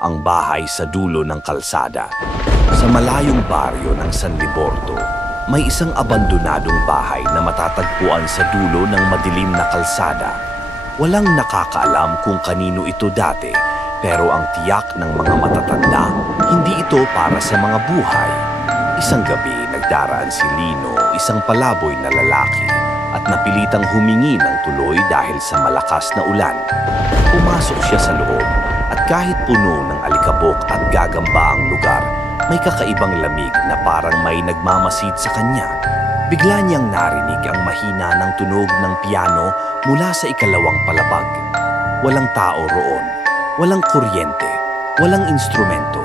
ang bahay sa dulo ng kalsada. Sa malayong baryo ng San Libordo, may isang abandonadong bahay na matatagpuan sa dulo ng madilim na kalsada. Walang nakakaalam kung kanino ito dati, pero ang tiyak ng mga matatanda, hindi ito para sa mga buhay. Isang gabi, nagdaraan si Lino, isang palaboy na lalaki, at napilitang humingi ng tuloy dahil sa malakas na ulan. Pumasok siya sa loob, at kahit puno ng alikabok at gagamba ang lugar, may kakaibang lamig na parang may nagmamasid sa kanya. Bigla niyang narinig ang mahina ng tunog ng piano mula sa ikalawang palapag. Walang tao roon, walang kuryente, walang instrumento.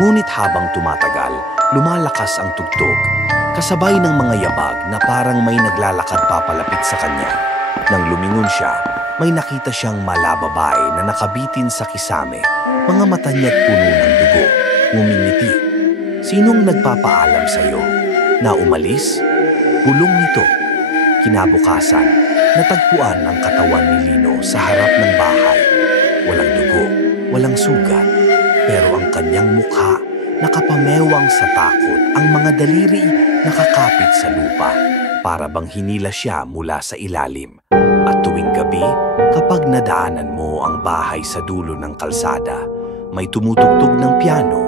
Ngunit habang tumatagal, lumalakas ang tugtog, kasabay ng mga yabag na parang may naglalakad papalapit sa kanya. Nang lumingon siya, may nakita siyang malababae na nakabitin sa kisame, mga mata niya't puno ng dugo, ngumingiti. Sinong nagpapaalam sa'yo? Na umalis? Bulong nito. Kinabukasan, natagpuan ang katawan ni Lino sa harap ng bahay. Walang dugo, walang sugat, pero ang kanyang mukha nakapamewang sa takot, ang mga daliri nakakapit sa lupa, para bang hinila siya mula sa ilalim. At tuwing gabi, kapag nadaanan mo ang bahay sa dulo ng kalsada, may tumutugtog ng piano,